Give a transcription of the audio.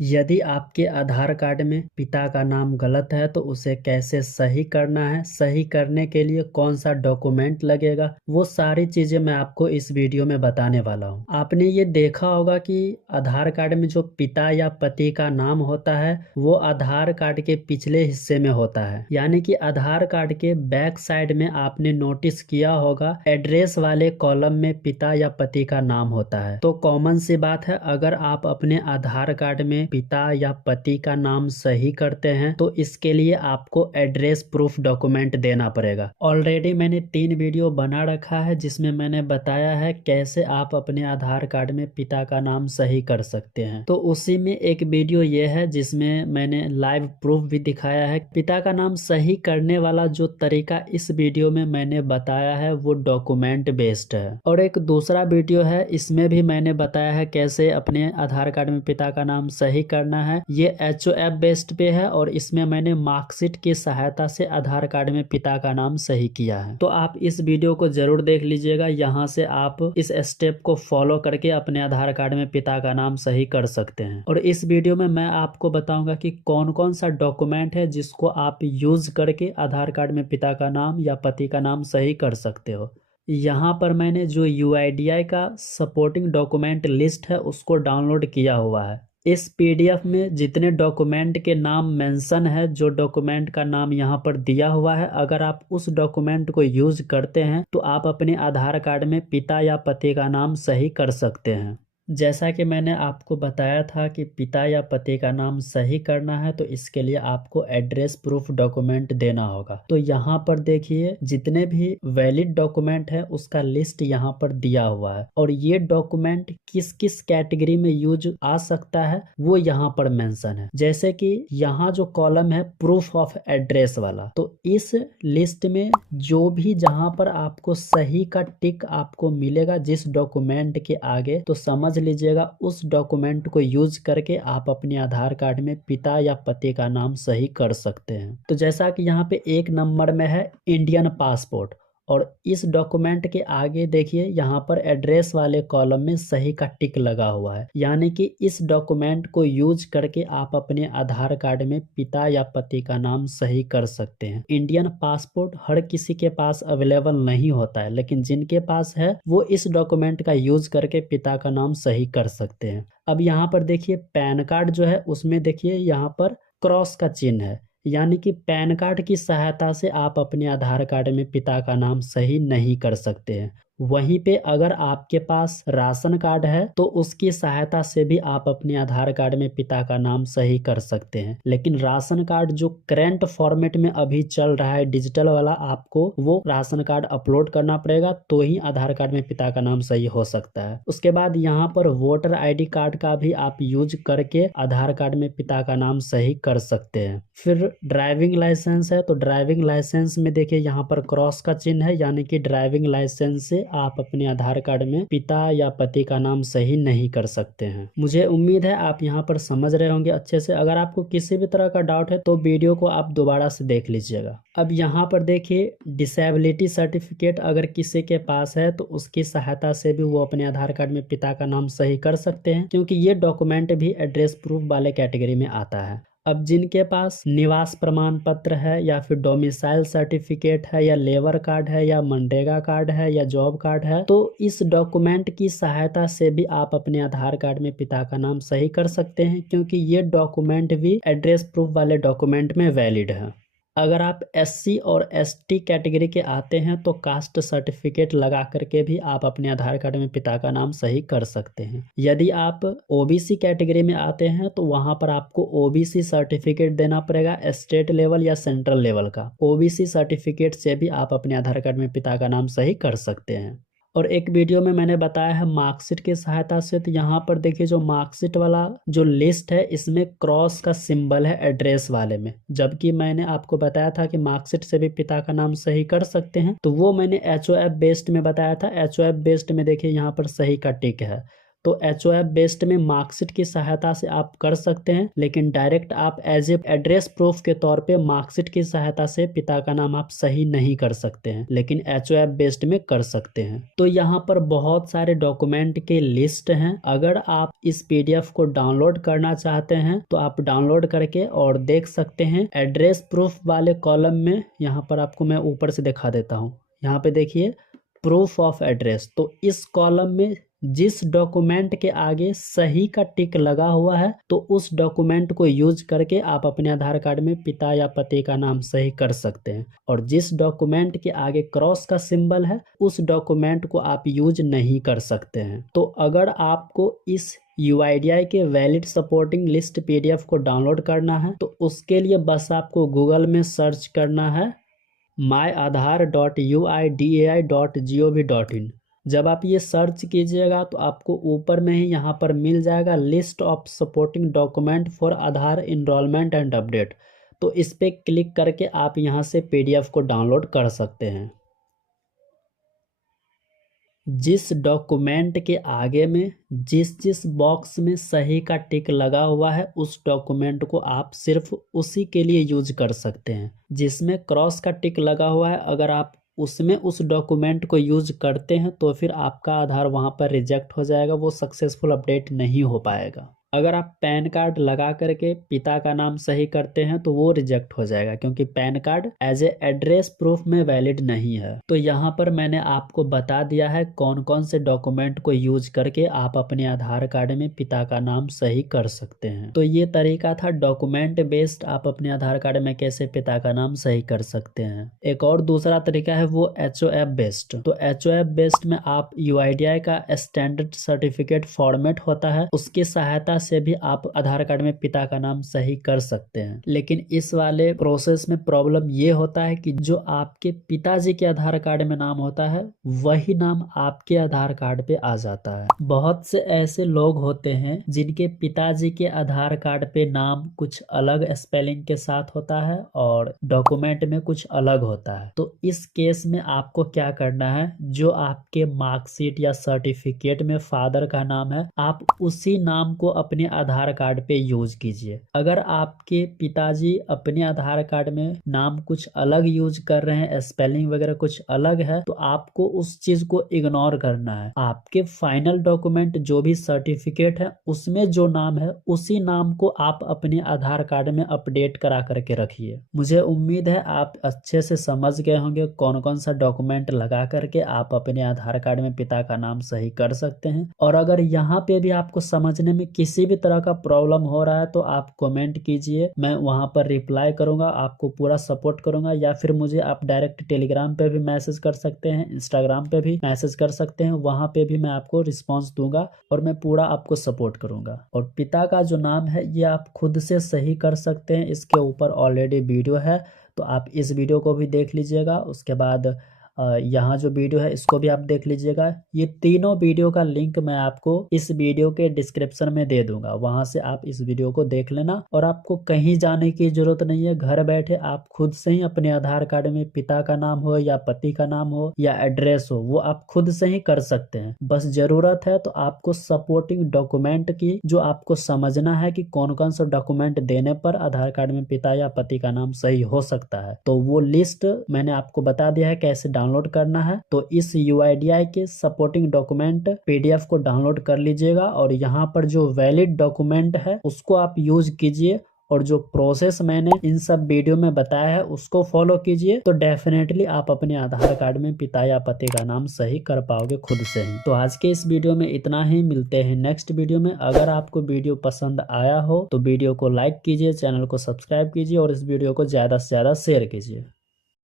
यदि आपके आधार कार्ड में पिता का नाम गलत है तो उसे कैसे सही करना है, सही करने के लिए कौन सा डॉक्यूमेंट लगेगा, वो सारी चीजें मैं आपको इस वीडियो में बताने वाला हूँ। आपने ये देखा होगा कि आधार कार्ड में जो पिता या पति का नाम होता है वो आधार कार्ड के पिछले हिस्से में होता है, यानी कि आधार कार्ड के बैक साइड में आपने नोटिस किया होगा एड्रेस वाले कॉलम में पिता या पति का नाम होता है। तो कॉमन सी बात है, अगर आप अपने आधार कार्ड में पिता या पति का नाम सही करते हैं तो इसके लिए आपको एड्रेस प्रूफ डॉक्यूमेंट देना पड़ेगा। ऑलरेडी मैंने 3 वीडियो बना रखा है जिसमें मैंने बताया है कैसे आप अपने आधार कार्ड में पिता का नाम सही कर सकते हैं। तो उसी में एक वीडियो ये है जिसमें मैंने लाइव प्रूफ भी दिखाया है। पिता का नाम सही करने वाला जो तरीका इस वीडियो में मैंने बताया है वो डॉक्यूमेंट बेस्ड है। और एक दूसरा वीडियो है, इसमें भी मैंने बताया है कैसे अपने आधार कार्ड में पिता का नाम सही करना है। ये HOF बेस्ड पे है और इसमें मैंने मार्कशीट की सहायता से आधार कार्ड में पिता का नाम सही किया है। तो आप इस वीडियो को जरूर देख लीजिएगा, यहाँ से आप इस स्टेप को फॉलो करके अपने आधार कार्ड में पिता का नाम सही कर सकते हैं। और इस वीडियो में मैं आपको बताऊंगा कि कौन कौन सा डॉक्यूमेंट है जिसको आप यूज करके आधार कार्ड में पिता का नाम या पति का नाम सही कर सकते हो। यहाँ पर मैंने जो UIDAI का सपोर्टिंग डॉक्यूमेंट लिस्ट है उसको डाउनलोड किया हुआ है। इस PDF में जितने डॉक्यूमेंट के नाम मेंशन है, जो डॉक्यूमेंट का नाम यहाँ पर दिया हुआ है, अगर आप उस डॉक्यूमेंट को यूज करते हैं तो आप अपने आधार कार्ड में पिता या पति का नाम सही कर सकते हैं। जैसा कि मैंने आपको बताया था कि पिता या पति का नाम सही करना है तो इसके लिए आपको एड्रेस प्रूफ डॉक्यूमेंट देना होगा। तो यहाँ पर देखिए जितने भी वैलिड डॉक्यूमेंट है उसका लिस्ट यहाँ पर दिया हुआ है और ये डॉक्यूमेंट किस किस कैटेगरी में यूज आ सकता है वो यहाँ पर मेंशन है। जैसे कि यहाँ जो कॉलम है प्रूफ ऑफ एड्रेस वाला, तो इस लिस्ट में जो भी जहाँ पर आपको सही का टिक आपको मिलेगा जिस डॉक्यूमेंट के आगे, तो समझ लीजिएगा उस डॉक्यूमेंट को यूज करके आप अपने आधार कार्ड में पिता या पति का नाम सही कर सकते हैं। तो जैसा कि यहाँ पे 1 नंबर में है इंडियन पासपोर्ट, और इस डॉक्यूमेंट के आगे देखिए यहाँ पर एड्रेस वाले कॉलम में सही का टिक लगा हुआ है, यानी कि इस डॉक्यूमेंट को यूज करके आप अपने आधार कार्ड में पिता या पति का नाम सही कर सकते हैं। इंडियन पासपोर्ट हर किसी के पास अवेलेबल नहीं होता है, लेकिन जिनके पास है वो इस डॉक्यूमेंट का यूज करके पिता का नाम सही कर सकते हैं। अब यहाँ पर देखिए पैन कार्ड जो है उसमें देखिए यहाँ पर क्रॉस का चिन्ह है, यानी कि पैन कार्ड की सहायता से आप अपने आधार कार्ड में पिता का नाम सही नहीं कर सकते हैं। वहीं पे अगर आपके पास राशन कार्ड है तो उसकी सहायता से भी आप अपने आधार कार्ड में पिता का नाम सही कर सकते हैं। लेकिन राशन कार्ड जो करंट फॉर्मेट में अभी चल रहा है डिजिटल वाला, आपको वो राशन कार्ड अपलोड करना पड़ेगा तो ही आधार कार्ड में पिता का नाम सही हो सकता है। उसके बाद यहाँ पर वोटर ID कार्ड का भी आप यूज करके आधार कार्ड में पिता का नाम सही कर सकते हैं। फिर ड्राइविंग लाइसेंस है, तो ड्राइविंग लाइसेंस में देखिए यहाँ पर क्रॉस का चिन्ह है, यानी कि ड्राइविंग लाइसेंस से आप अपने आधार कार्ड में पिता या पति का नाम सही नहीं कर सकते हैं। मुझे उम्मीद है आप यहाँ पर समझ रहे होंगे अच्छे से। अगर आपको किसी भी तरह का डाउट है तो वीडियो को आप दोबारा से देख लीजिएगा। अब यहाँ पर देखिए डिसेबिलिटी सर्टिफिकेट अगर किसी के पास है तो उसकी सहायता से भी वो अपने आधार कार्ड में पिता का नाम सही कर सकते हैं, क्योंकि ये डॉक्यूमेंट भी एड्रेस प्रूफ वाले कैटेगरी में आता है। अब जिनके पास निवास प्रमाण पत्र है या फिर डोमिसाइल सर्टिफिकेट है या लेबर कार्ड है या मनरेगा कार्ड है या जॉब कार्ड है, तो इस डॉक्यूमेंट की सहायता से भी आप अपने आधार कार्ड में पिता का नाम सही कर सकते हैं, क्योंकि ये डॉक्यूमेंट भी एड्रेस प्रूफ वाले डॉक्यूमेंट में वैलिड है। अगर आप SC और ST कैटेगरी के आते हैं तो कास्ट सर्टिफिकेट लगा करके भी आप अपने आधार कार्ड में पिता का नाम सही कर सकते हैं। यदि आप OBC कैटेगरी में आते हैं तो वहां पर आपको OBC सर्टिफिकेट देना पड़ेगा, स्टेट लेवल या सेंट्रल लेवल का। OBC सर्टिफिकेट से भी आप अपने आधार कार्ड में पिता का नाम सही कर सकते हैं। और एक वीडियो में मैंने बताया है मार्कशीट की सहायता से, तो यहाँ पर देखिए जो मार्कशीट वाला जो लिस्ट है इसमें क्रॉस का सिंबल है एड्रेस वाले में, जबकि मैंने आपको बताया था कि मार्कशीट से भी पिता का नाम सही कर सकते हैं, तो वो मैंने HOF बेस्ड में बताया था। HOF बेस्ड में देखिए यहाँ पर सही का टिक है। तो HOF बेस्ड में मार्कशीट की सहायता से आप कर सकते हैं, लेकिन डायरेक्ट आप एज ए एड्रेस प्रूफ के तौर पे मार्कशीट की सहायता से पिता का नाम आप सही नहीं कर सकते हैं, लेकिन HOF बेस्ड में कर सकते हैं। तो यहाँ पर बहुत सारे डॉक्यूमेंट के लिस्ट हैं। अगर आप इस PDF को डाउनलोड करना चाहते हैं तो आप डाउनलोड करके और देख सकते हैं। एड्रेस प्रूफ वाले कॉलम में यहाँ पर आपको मैं ऊपर से दिखा देता हूँ। यहाँ पे देखिए प्रूफ ऑफ एड्रेस, तो इस कॉलम में जिस डॉक्यूमेंट के आगे सही का टिक लगा हुआ है तो उस डॉक्यूमेंट को यूज करके आप अपने आधार कार्ड में पिता या पति का नाम सही कर सकते हैं, और जिस डॉक्यूमेंट के आगे क्रॉस का सिंबल है उस डॉक्यूमेंट को आप यूज नहीं कर सकते हैं। तो अगर आपको इस UIDAI के वैलिड सपोर्टिंग लिस्ट PDF को डाउनलोड करना है तो उसके लिए बस आपको गूगल में सर्च करना है myaadhar.uidai.gov.in। जब आप ये सर्च कीजिएगा तो आपको ऊपर में ही यहाँ पर मिल जाएगा list of supporting document for Aadhaar enrolment and update. तो इस पे क्लिक करके आप यहाँ से PDF को डाउनलोड कर सकते हैं। जिस डॉक्यूमेंट के आगे में जिस बॉक्स में सही का टिक लगा हुआ है उस डॉक्यूमेंट को आप सिर्फ उसी के लिए यूज कर सकते हैं। जिसमें क्रॉस का टिक लगा हुआ है अगर आप उसमें उस डॉक्यूमेंट को यूज करते हैं तो फिर आपका आधार वहाँ पर रिजेक्ट हो जाएगा, वो सक्सेसफुल अपडेट नहीं हो पाएगा। अगर आप पैन कार्ड लगा करके पिता का नाम सही करते हैं तो वो रिजेक्ट हो जाएगा, क्योंकि PAN card as a address proof में वैलिड नहीं है। तो यहाँ पर मैंने आपको बता दिया है कौन कौन से डॉक्यूमेंट को यूज करके आप अपने आधार कार्ड में पिता का नाम सही कर सकते हैं। तो ये तरीका था डॉक्यूमेंट बेस्ड आप अपने आधार कार्ड में कैसे पिता का नाम सही कर सकते हैं। एक और दूसरा तरीका है वो HOF बेस्ड। तो HOF बेस्ड में आप UIDAI का स्टैंडर्ड सर्टिफिकेट फॉर्मेट होता है, उसकी सहायता से भी आप आधार कार्ड में पिता का नाम सही कर सकते हैं। लेकिन इस वाले प्रोसेस में प्रॉब्लम ये होता है कि जो आपके पिताजी के आधार कार्ड में नाम होता है वही नाम आपके आधार कार्ड पे आ जाता है। बहुत से ऐसे लोग होते हैं जिनके पिताजी के आधार कार्ड पे नाम कुछ अलग स्पेलिंग के साथ होता है और डॉक्यूमेंट में कुछ अलग होता है। तो इस केस में आपको क्या करना है, जो आपके मार्कशीट या सर्टिफिकेट में फादर का नाम है आप उसी नाम को अपने आधार कार्ड पे यूज कीजिए। अगर आपके पिताजी अपने आधार कार्ड में नाम कुछ अलग यूज कर रहे हैं, स्पेलिंग वगैरह कुछ अलग है, तो आपको उस चीज को इग्नोर करना है। आपके फाइनल डॉक्यूमेंट जो भी सर्टिफिकेट है उसमें जो नाम है उसी नाम को आप अपने आधार कार्ड में अपडेट करा करके रखिए। मुझे उम्मीद है आप अच्छे से समझ गए होंगे कौन कौन सा डॉक्यूमेंट लगा करके आप अपने आधार कार्ड में पिता का नाम सही कर सकते हैं। और अगर यहाँ पे भी आपको समझने में किसी भी तरह का प्रॉब्लम हो रहा है तो आप कमेंट कीजिए, मैं वहां पर रिप्लाई करूंगा, आपको पूरा सपोर्ट करूंगा। या फिर मुझे आप डायरेक्ट टेलीग्राम पे भी मैसेज कर सकते हैं, इंस्टाग्राम पे भी मैसेज कर सकते हैं, वहां पे भी मैं आपको रिस्पॉन्स दूंगा और मैं पूरा आपको सपोर्ट करूंगा। और पिता का जो नाम है ये आप खुद से सही कर सकते हैं, इसके ऊपर ऑलरेडी वीडियो है, तो आप इस वीडियो को भी देख लीजिएगा। उसके बाद यहाँ जो वीडियो है इसको भी आप देख लीजिएगा। ये तीनों वीडियो का लिंक मैं आपको इस वीडियो के डिस्क्रिप्शन में दे दूंगा, वहां से आप इस वीडियो को देख लेना। और आपको कहीं जाने की जरूरत नहीं है, घर बैठे आप खुद से ही अपने आधार कार्ड में पिता का नाम हो या पति का नाम हो या एड्रेस हो वो आप खुद से ही कर सकते हैं। बस जरूरत है तो आपको सपोर्टिंग डॉक्यूमेंट की, जो आपको समझना है कि कौन कौन सा डॉक्यूमेंट देने पर आधार कार्ड में पिता या पति का नाम सही हो सकता है। तो वो लिस्ट मैंने आपको बता दिया है कैसे डाउनलोड करना है। तो इस UIDAI के सपोर्टिंग डॉक्यूमेंट PDF को डाउनलोड कर लीजिएगा और यहाँ पर जो वैलिड डॉक्यूमेंट है उसको आप यूज कीजिए, और जो प्रोसेस मैंने इन सब वीडियो में बताया है उसको फॉलो कीजिए, तो डेफिनेटली आप अपने आधार कार्ड में पिता या पति का नाम सही कर पाओगे खुद से ही। तो आज के इस वीडियो में इतना ही, मिलते हैं नेक्स्ट वीडियो में। अगर आपको वीडियो पसंद आया हो तो वीडियो को लाइक कीजिए, चैनल को सब्सक्राइब कीजिए और इस वीडियो को ज़्यादा से ज़्यादा शेयर कीजिए।